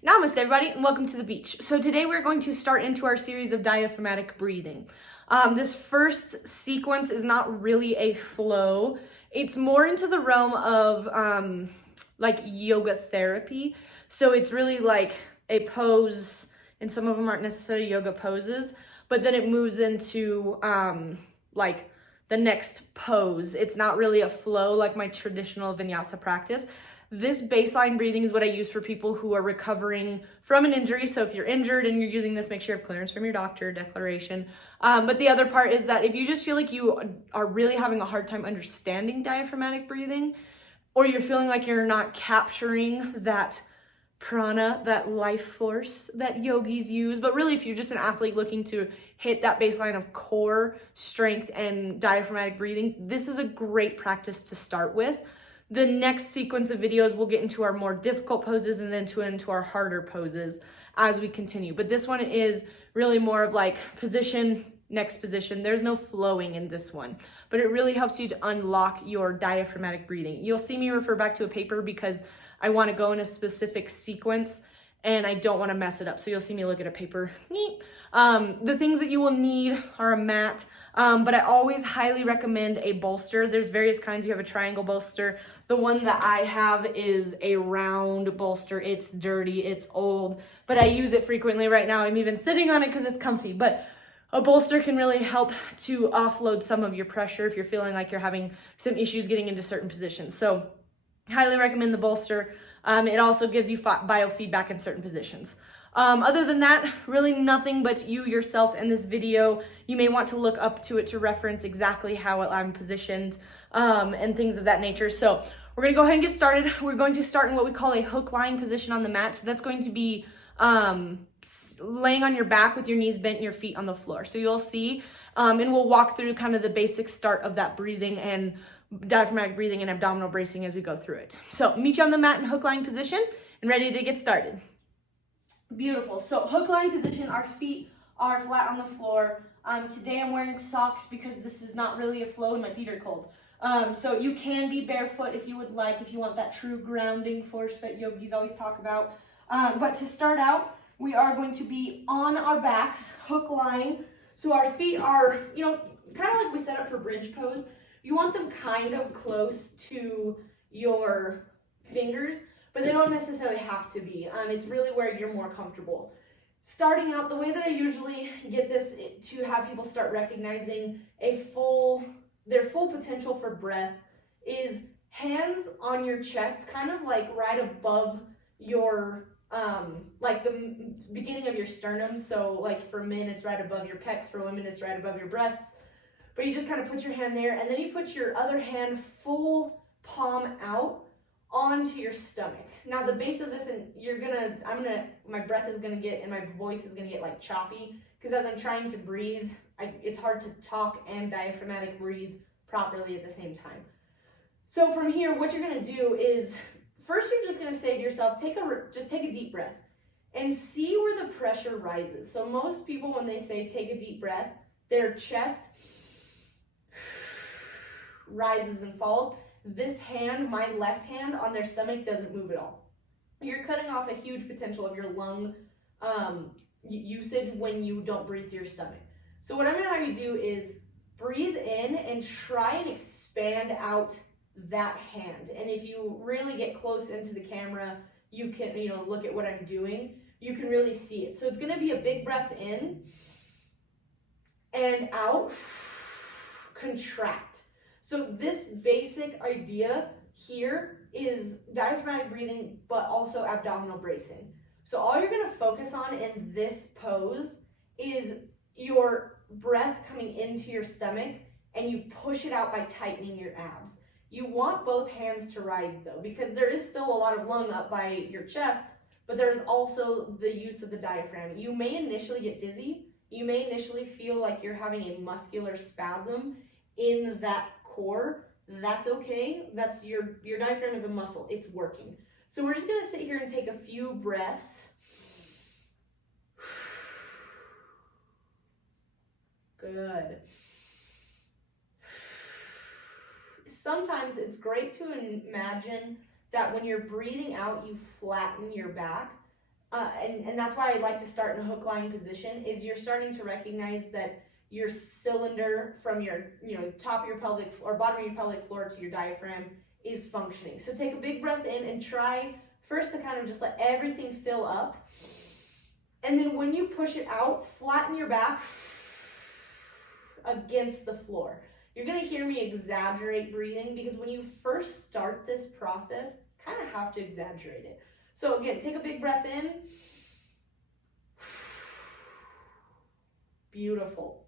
Namaste everybody and welcome to the beach. So today we're going to start into our series of diaphragmatic breathing. This first sequence is not really a flow. It's more into the realm of like yoga therapy. So it's really like a pose, and some of them aren't necessarily yoga poses, but then it moves into like the next pose. It's not really a flow like my traditional vinyasa practice. This baseline breathing is what I use for people who are recovering from an injury. So if you're injured and you're using this, make sure you have clearance from your doctor, declaration. But the other part is that if you just feel like you are really having a hard time understanding diaphragmatic breathing, or you're feeling like you're not capturing that prana, that life force that yogis use, but really if you're just an athlete looking to hit that baseline of core strength and diaphragmatic breathing, this is a great practice to start with. The next sequence of videos, we'll get into our more difficult poses and then into our harder poses as we continue. But this one is really more of like position, next position. There's no flowing in this one, but it really helps you to unlock your diaphragmatic breathing. You'll see me refer back to a paper because I want to go in a specific sequence and I don't want to mess it up. So you'll see me look at a paper. The things that you will need are a mat, but I always highly recommend a bolster. There's various kinds. You have a triangle bolster. The one that I have is a round bolster. It's dirty, it's old, but I use it frequently right now. I'm even sitting on it because it's comfy, but a bolster can really help to offload some of your pressure if you're feeling like you're having some issues getting into certain positions. So highly recommend the bolster. It also gives you biofeedback in certain positions. Other than that, really nothing but you yourself in this video. You may want to look up to it to reference exactly how I'm positioned and things of that nature. So we're going to go ahead and get started. We're going to start in what we call a hook lying position on the mat. So that's going to be laying on your back with your knees bent and your feet on the floor. So you'll see, and we'll walk through kind of the basic start of that breathing and diaphragmatic breathing and abdominal bracing as we go through it. So meet you on the mat in hook lying position and ready to get started. Beautiful. So hook lying position, our feet are flat on the floor. Today I'm wearing socks because this is not really a flow and my feet are cold. So you can be barefoot if you would like, if you want that true grounding force that yogis always talk about. But to start out, we are going to be on our backs, hook lying. So our feet are, kind of like we set up for bridge pose. You want them kind of close to your fingers, but they don't necessarily have to be. It's really where you're more comfortable. Starting out, the way that I usually get this to have people start recognizing their full potential for breath is hands on your chest, kind of like right above your, like the beginning of your sternum. So like for men, it's right above your pecs. For women, it's right above your breasts. But you just kind of put your hand there, and then you put your other hand full palm out onto your stomach. Now the base of this, and my breath is gonna get, and my voice is gonna get like choppy, because as I'm trying to breathe, it's hard to talk and diaphragmatic breathe properly at the same time. So from here, what you're gonna do is, first you're just gonna say to yourself, just take a deep breath, and see where the pressure rises. So most people, when they say take a deep breath, their chest rises and falls. This hand, my left hand on their stomach, doesn't move at all. You're cutting off a huge potential of your lung usage when you don't breathe through your stomach. So what I'm going to have you do is breathe in and try and expand out that hand. And if you really get close into the camera, you can, look at what I'm doing. You can really see it. So it's going to be a big breath in and out, contract. So this basic idea here is diaphragmatic breathing, but also abdominal bracing. So all you're gonna focus on in this pose is your breath coming into your stomach, and you push it out by tightening your abs. You want both hands to rise though, because there is still a lot of lung up by your chest, but there's also the use of the diaphragm. You may initially get dizzy. You may initially feel like you're having a muscular spasm in that core. That's okay. That's your diaphragm is a muscle. It's working. So we're just going to sit here and take a few breaths. Good. Sometimes it's great to imagine that when you're breathing out, you flatten your back. And that's why I like to start in a hook lying position, is you're starting to recognize that your cylinder from your, top of your pelvic or bottom of your pelvic floor to your diaphragm is functioning. So take a big breath in and try first to kind of just let everything fill up. And then when you push it out, flatten your back against the floor. You're gonna hear me exaggerate breathing because when you first start this process, kind of have to exaggerate it. So again, take a big breath in. Beautiful.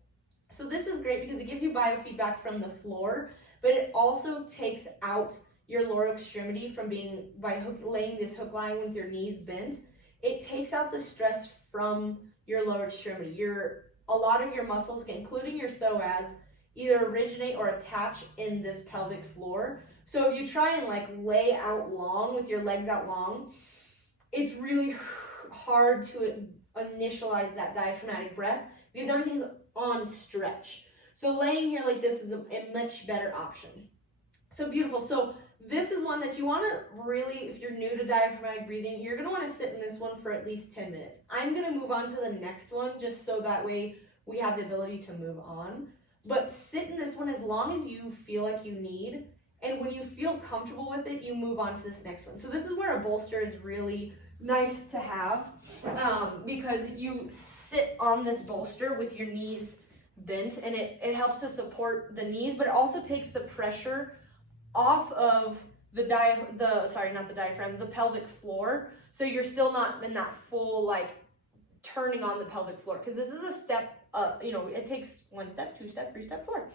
So this is great because it gives you biofeedback from the floor, but it also takes out your lower extremity from being, by laying this hook line with your knees bent, it takes out the stress from your lower extremity. A lot of your muscles, including your psoas, either originate or attach in this pelvic floor. So if you try and like lay out long with your legs out long, it's really hard to initialize that diaphragmatic breath because everything's on stretch. So laying here like this is a much better option. So beautiful. So this is one that you want to really, if you're new to diaphragmatic breathing, you're going to want to sit in this one for at least 10 minutes. I'm going to move on to the next one just so that way we have the ability to move on. But sit in this one as long as you feel like you need. And when you feel comfortable with it, you move on to this next one. So this is where a bolster is really nice to have because you sit on this bolster with your knees bent and it helps to support the knees, but it also takes the pressure off of the pelvic floor. So you're still not in that full like turning on the pelvic floor because this is a step, it takes 1 step, 2 step, 3 step, 4.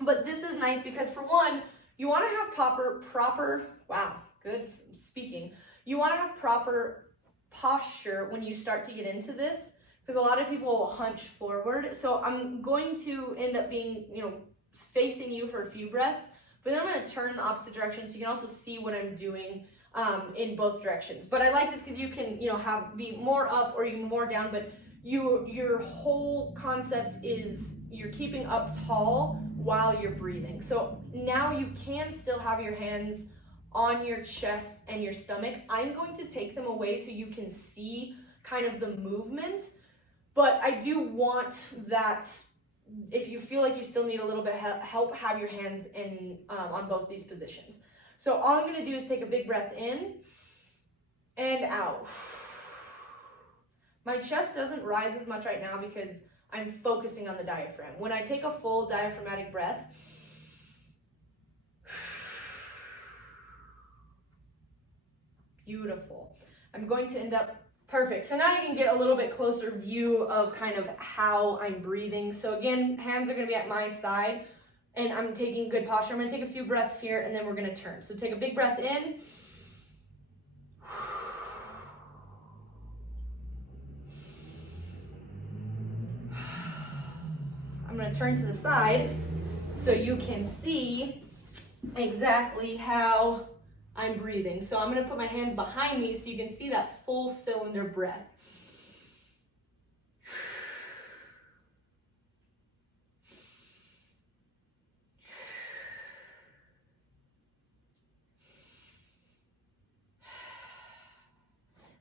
But this is nice because for one, you want to have proper, wow, good speaking. You want to have proper posture when you start to get into this because a lot of people will hunch forward. So I'm going to end up being, facing you for a few breaths, but then I'm going to turn in the opposite direction so you can also see what I'm doing in both directions. But I like this because you can, be more up or even more down, but your whole concept is you're keeping up tall while you're breathing. So now you can still have your hands on your chest and your stomach. I'm going to take them away so you can see kind of the movement, but I do want that if you feel like you still need a little bit help, have your hands in on both these positions. So all I'm going to do is take a big breath in and out. My chest doesn't rise as much right now because I'm focusing on the diaphragm. When I take a full diaphragmatic breath, beautiful. I'm going to end up perfect. So now you can get a little bit closer view of kind of how I'm breathing. So again, hands are going to be at my side and I'm taking good posture. I'm going to take a few breaths here and then we're going to turn. So take a big breath in. I'm going to turn to the side so you can see exactly how I'm breathing. So I'm going to put my hands behind me so you can see that full cylinder breath.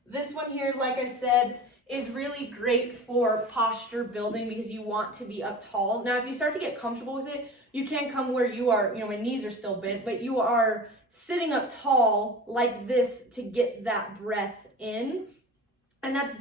This one here, like I said, is really great for posture building because you want to be up tall. Now, if you start to get comfortable with it, you can't come where you are, my knees are still bent, but you are sitting up tall like this to get that breath in. And that's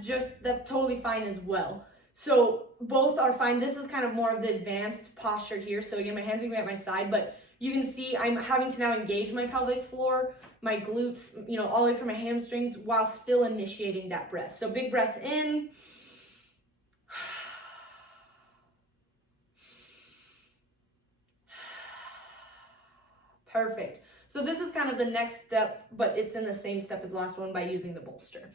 totally fine as well. So both are fine. This is kind of more of the advanced posture here. So again, my hands are gonna be at my side, but you can see I'm having to now engage my pelvic floor, my glutes, all the way from my hamstrings while still initiating that breath. So big breath in. Perfect. So this is kind of the next step, but it's in the same step as the last one by using the bolster.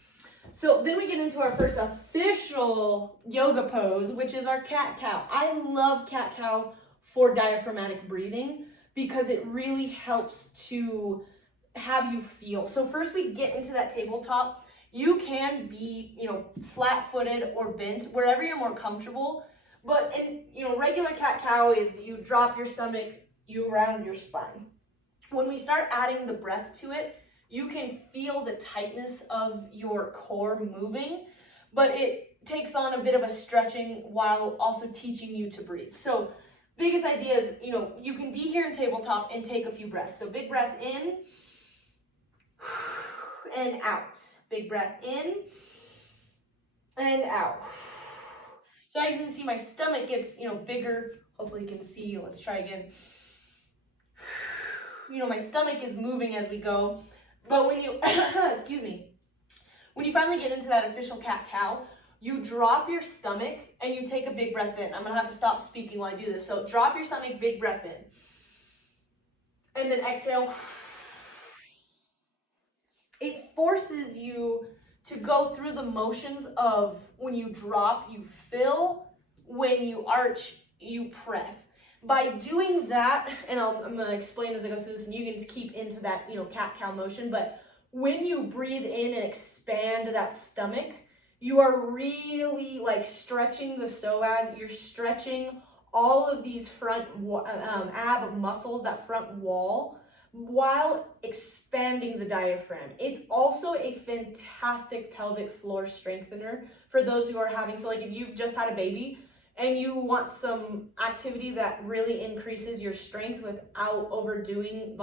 So then we get into our first official yoga pose, which is our cat-cow. I love cat-cow for diaphragmatic breathing because it really helps to have you feel. So first we get into that tabletop. You can be, flat-footed or bent, wherever you're more comfortable. But regular cat-cow is you drop your stomach, you round your spine. When we start adding the breath to it, you can feel the tightness of your core moving, but it takes on a bit of a stretching while also teaching you to breathe. So biggest idea is, you can be here in tabletop and take a few breaths. So big breath in and out. Big breath in and out. So as you can see, my stomach gets, bigger. Hopefully you can see. Let's try again. My stomach is moving as we go. But when you, excuse me, when you finally get into that official cat-cow, you drop your stomach and you take a big breath in. I'm going to have to stop speaking while I do this. So drop your stomach, big breath in. And then exhale. It forces you to go through the motions of when you drop, you fill, when you arch, you press. By doing that, and I'm going to explain as I go through this, and you can keep into that, cat-cow motion, but when you breathe in and expand that stomach, you are really stretching the psoas. You're stretching all of these front ab muscles, that front wall, while expanding the diaphragm. It's also a fantastic pelvic floor strengthener for those who are having, so if you've just had a baby and you want some activity that really increases your strength without overdoing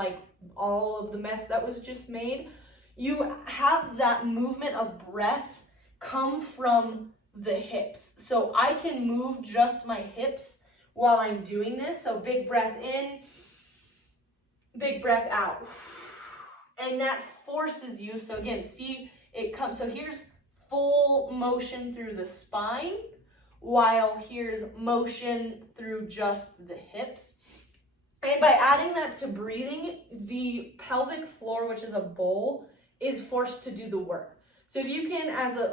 all of the mess that was just made, you have that movement of breath come from the hips. So I can move just my hips while I'm doing this. So big breath in, big breath out. And that forces you, so again, see it comes, so here's full motion through the spine, while here's motion through just the hips. And by adding that to breathing, the pelvic floor, which is a bowl, is forced to do the work. So if you can, as a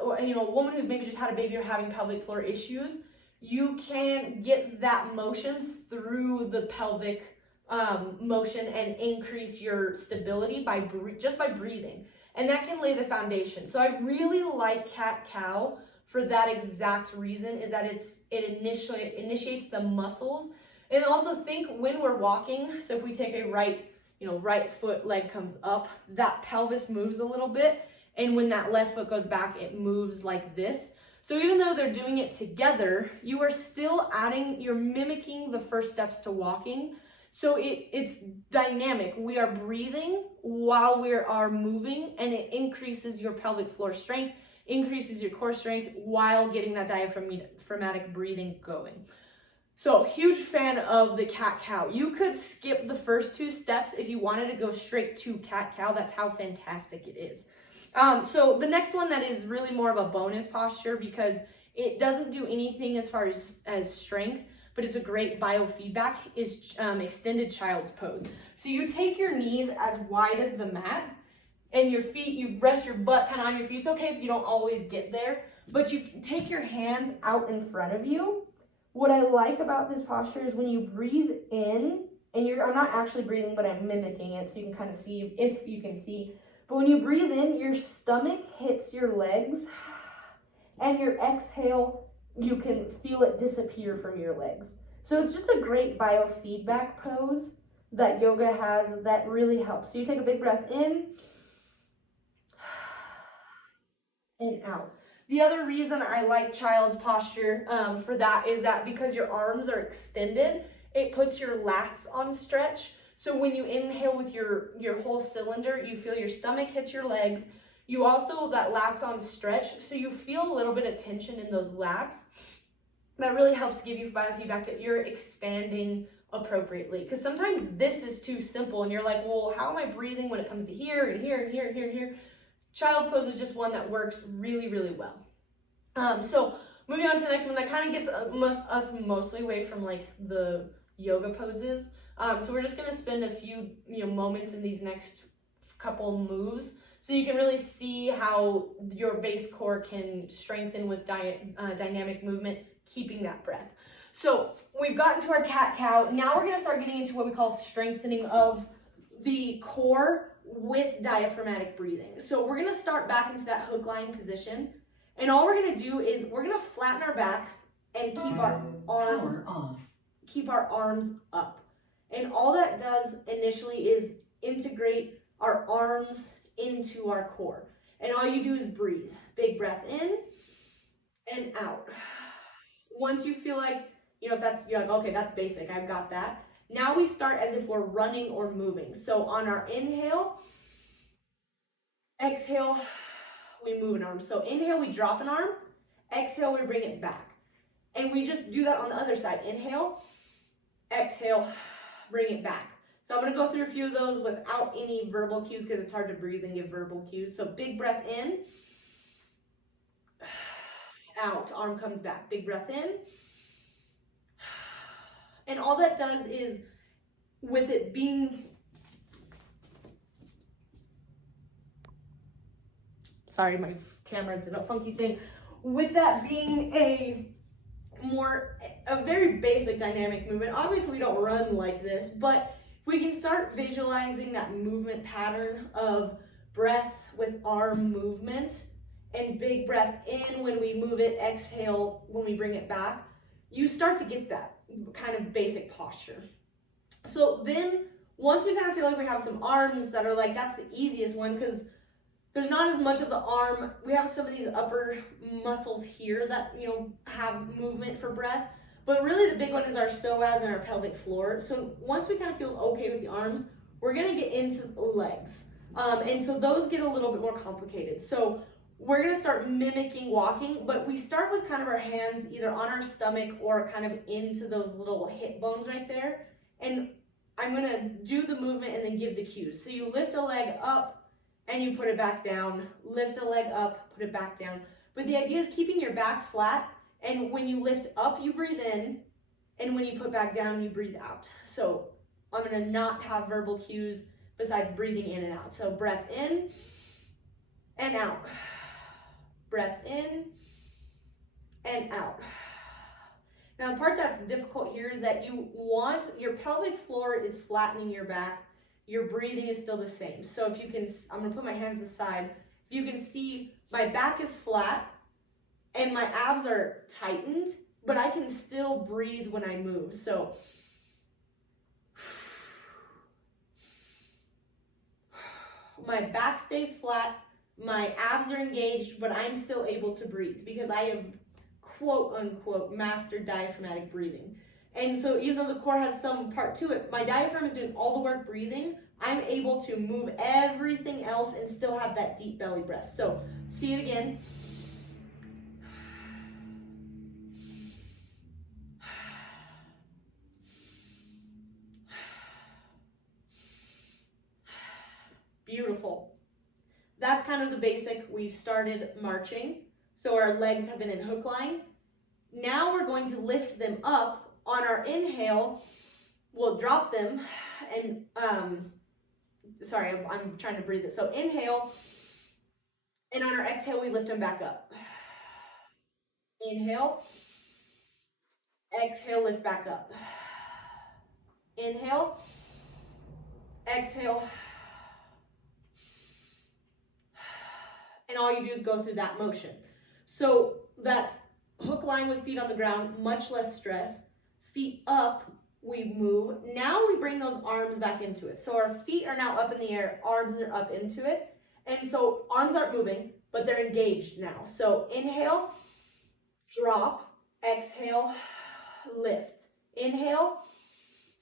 woman who's maybe just had a baby or having pelvic floor issues, you can get that motion through the pelvic motion and increase your stability just by breathing. And that can lay the foundation. So I really like cat-cow for that exact reason, is that it initiates the muscles. And also think when we're walking, so if we take a right foot leg comes up, that pelvis moves a little bit. And when that left foot goes back, it moves like this. So even though they're doing it together, you are still you're mimicking the first steps to walking. So it's dynamic. We are breathing while we are moving, and it increases your pelvic floor strength, increases your core strength while getting that diaphragmatic breathing going. So huge fan of the cat-cow. You could skip the first two steps if you wanted to go straight to cat-cow. That's how fantastic it is. So the next one that is really more of a bonus posture, because it doesn't do anything as far as strength, but it's a great biofeedback, is extended child's pose. So you take your knees as wide as the mat, and your feet, you rest your butt kind of on your feet. It's okay if you don't always get there, but you take your hands out in front of you. What I like about this posture is when you breathe in, and I'm not actually breathing, but I'm mimicking it so you can kind of see, if you can see. But when you breathe in, your stomach hits your legs, and your exhale, you can feel it disappear from your legs. So it's just a great biofeedback pose that yoga has that really helps. So you take a big breath in and out. The other reason I like child's posture for that is that because your arms are extended, it puts your lats on stretch. So when you inhale with your whole cylinder, you feel your stomach hit your legs. You also, that lats on stretch, so you feel a little bit of tension in those lats. That really helps give you biofeedback that you're expanding appropriately. Because sometimes this is too simple and you're like, well, how am I breathing when it comes to here and here and here and here and here? Child's pose is just one that works really, really well. So moving on to the next one, that kind of gets us mostly away from the yoga poses. So we're just going to spend a few moments in these next couple moves so you can really see how your base core can strengthen with dynamic movement, keeping that breath. So we've gotten to our cat-cow. Now we're going to start getting into what we call strengthening of the core with diaphragmatic breathing. So we're going to start back into that hook line position. And all we're going to do is we're going to flatten our back and keep our arms up. And all that does initially is integrate our arms into our core. And all you do is breathe. Big breath in and out. Once you feel like, if you're like, okay, that's basic, I've got that. Now we start as if we're running or moving. So on our inhale, exhale, we move an arm. So inhale, we drop an arm. Exhale, we bring it back. And we just do that on the other side. Inhale, exhale, bring it back. So I'm going to go through a few of those without any verbal cues because it's hard to breathe and give verbal cues. So big breath in, out, arm comes back. Big breath in. And all that does is, with it being, sorry, my camera did a funky thing. With that being a very basic dynamic movement, obviously we don't run like this, but we can start visualizing that movement pattern of breath with arm movement and big breath in when we move it, exhale when we bring it back. You start to get that kind of basic posture. So then once we kind of feel like we have some arms that are like, that's the easiest one because there's not as much of the arm. We have some of these upper muscles here that, have movement for breath. But really the big one is our psoas and our pelvic floor. So once we kind of feel okay with the arms, we're going to get into the legs. And so those get a little bit more complicated. So we're going to start mimicking walking, but we start with kind of our hands either on our stomach or kind of into those little hip bones right there. And I'm going to do the movement and then give the cues. So you lift a leg up and you put it back down. Lift a leg up, put it back down. But the idea is keeping your back flat. And when you lift up, you breathe in. And when you put back down, you breathe out. So I'm going to not have verbal cues besides breathing in and out. So breath in and out. Breath in and out. Now the part that's difficult here is that your pelvic floor is flattening your back. Your breathing is still the same. So if you can, I'm going to put my hands aside. If you can see, my back is flat and my abs are tightened, but I can still breathe when I move. So my back stays flat, my abs are engaged, but I'm still able to breathe because I have quote unquote mastered diaphragmatic breathing. And so even though the core has some part to it, my diaphragm is doing all the work breathing. I'm able to move everything else and still have that deep belly breath. So see it again. Beautiful. That's kind of the basic. We've started marching. So our legs have been in hook line. Now we're going to lift them up. On our inhale, we'll drop them and, sorry, I'm trying to breathe it. So inhale, and on our exhale, we lift them back up. Inhale, exhale, lift back up. Inhale, exhale, and all you do is go through that motion. So that's hook line with feet on the ground, much less stress. Feet up, we move. Now we bring those arms back into it. So our feet are now up in the air, arms are up into it. And so arms aren't moving, but they're engaged now. So inhale, drop, exhale, lift. Inhale,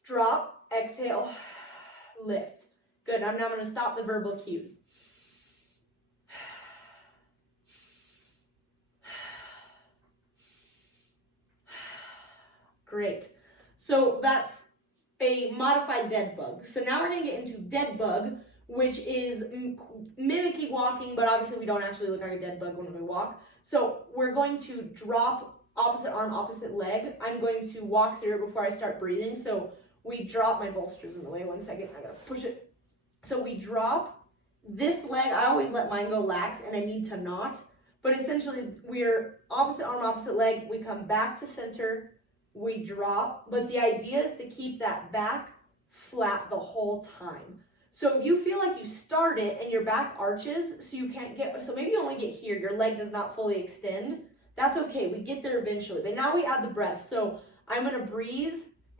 drop, exhale, lift. Good, I'm now going to stop the verbal cues. Great. So that's a modified dead bug. So now we're going to get into dead bug, which is mimicking walking, but obviously we don't actually look like a dead bug when we walk. So we're going to drop opposite arm, opposite leg. I'm going to walk through it before I start breathing. So we drop, my bolster's in the way, 1 second, I gotta push it. So we drop this leg, I always let mine go lax and I need to not, but essentially we're opposite arm, opposite leg, we come back to center, we drop, but the idea is to keep that back flat the whole time. So if you feel like you start it and your back arches, so you can't get, so maybe you only get here, your leg does not fully extend, that's okay, we get there eventually. But now we add the breath. So I'm gonna breathe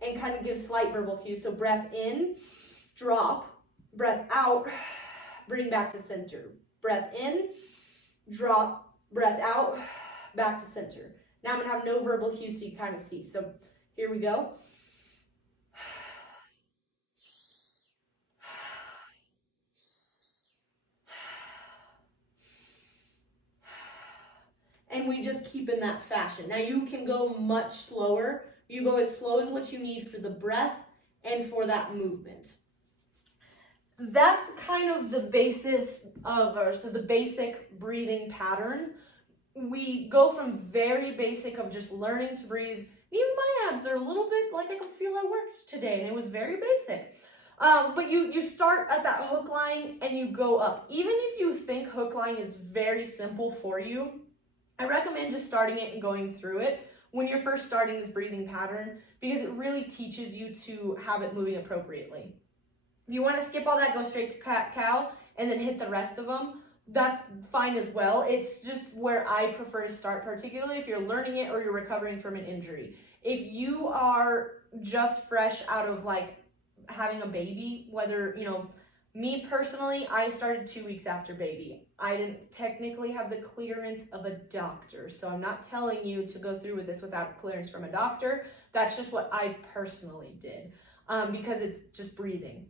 and kind of give slight verbal cues. So breath in, drop, breath out, bring back to center. Breath in, drop, breath out, back to center. Now I'm gonna have no verbal cues so you kind of see. So here we go. And we just keep in that fashion. Now you can go much slower. You go as slow as what you need for the breath and for that movement. That's kind of the basis of, the basic breathing patterns. We go from very basic of just learning to breathe. Even my abs are a little bit like I can feel I worked today, and it was very basic. But you start at that hook line and you go up. Even if you think hook line is very simple for you, I recommend just starting it and going through it when you're first starting this breathing pattern, because it really teaches you to have it moving appropriately. If you want to skip all that, go straight to cat-cow and then hit the rest of them, that's fine as well. It's just where I prefer to start, particularly if you're learning it or you're recovering from an injury. If you are just fresh out of like having a baby, whether, you know, me personally, I started 2 weeks after baby. I didn't technically have the clearance of a doctor, so I'm not telling you to go through with this without clearance from a doctor. That's just what I personally did, because it's just breathing.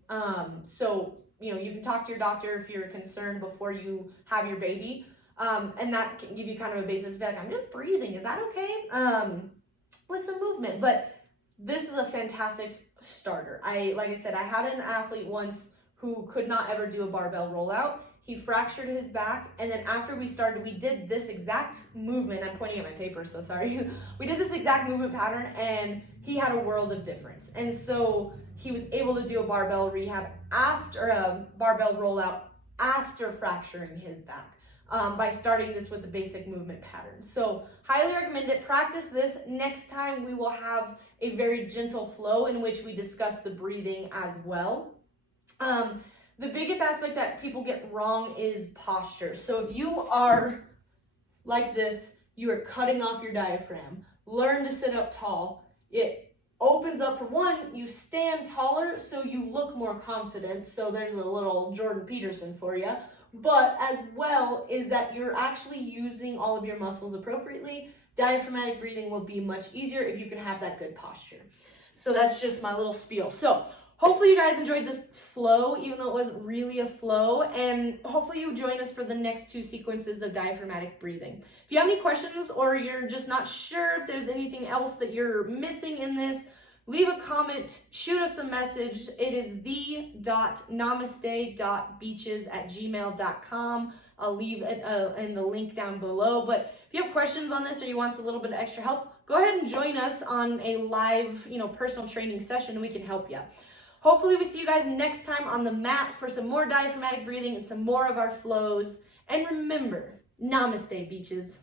So, you know, you can talk to your doctor if you're concerned before you have your baby, and that can give you kind of a basis to be like, I'm just breathing, is that okay? With some movement, but this is a fantastic starter. Like I said, I had an athlete once who could not ever do a barbell rollout. He fractured his back, and then after we started, we did this exact movement. I'm pointing at my paper, so sorry. We did this exact movement pattern, and he had a world of difference. And so he was able to do a barbell rehab after a barbell rollout after fracturing his back, by starting this with the basic movement pattern. So highly recommend it. Practice this. Next time we will have a very gentle flow in which we discuss the breathing as well. The biggest aspect that people get wrong is posture. So if you are like this, you are cutting off your diaphragm. Learn to sit up tall. It opens up, for one, you stand taller so you look more confident. So there's a little Jordan Peterson for you. But as well is that you're actually using all of your muscles appropriately. Diaphragmatic breathing will be much easier if you can have that good posture. So that's just my little spiel. So hopefully you guys enjoyed this flow, even though it wasn't really a flow, and hopefully you join us for the next 2 sequences of diaphragmatic breathing. If you have any questions or you're just not sure if there's anything else that you're missing in this, leave a comment, shoot us a message. It is the.namaste.beaches@gmail.com. I'll leave it in the link down below. But if you have questions on this or you want a little bit of extra help, go ahead and join us on a live, personal training session, and we can help you. Hopefully we see you guys next time on the mat for some more diaphragmatic breathing and some more of our flows. And remember, namaste, beaches.